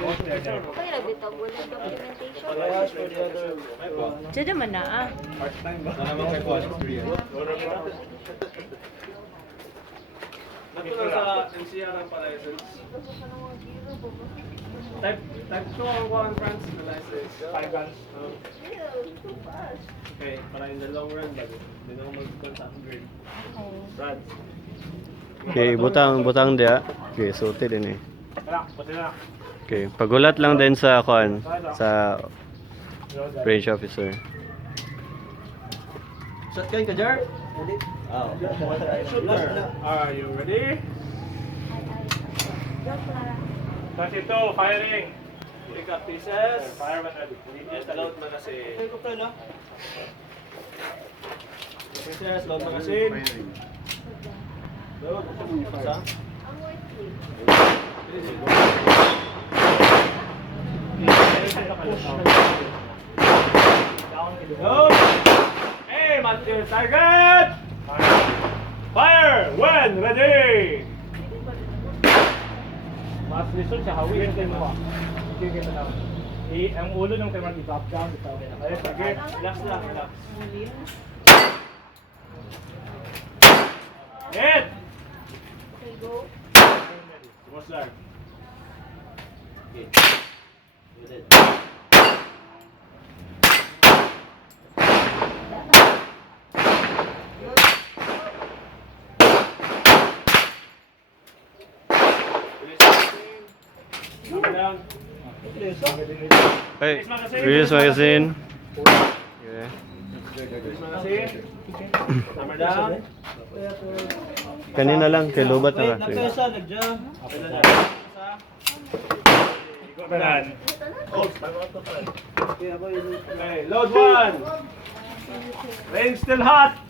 Okay, nabitaw mo ng documentation. Diyan naman na ah. Natulang sa NCR ang pa-license. Type 2 ang kuha France na license. 5 guns. Okay, para in the long run, bago. Hindi na ako mag-gun sa upgrade. Brad. Okay, butang dia. Okay, suti din eh. Tara, pati na. Okay, pagulat lang din sa kuan sa range officer. Shotgun ka, Jar? Are you ready? 32, firing. Pick up pieces. Fire when ready. Yes, load magazine. Helicopter na. Pieces, load magazine. Load. Isa. Load. Aim at your target. Fire when ready. Mas result sa hawin kayo mo. Sige kita na. Ang ulo ng camera i-drop down dito. Ay, sige. Relax lang, relax. Hit! Okay, go. Almost there. Down. Hey, release magazine. Okay. Magazine. Number down. Kanina lang kay lubat na kasi. Nagkasa, nagja. Ikaw Okay, load one. Range still hot.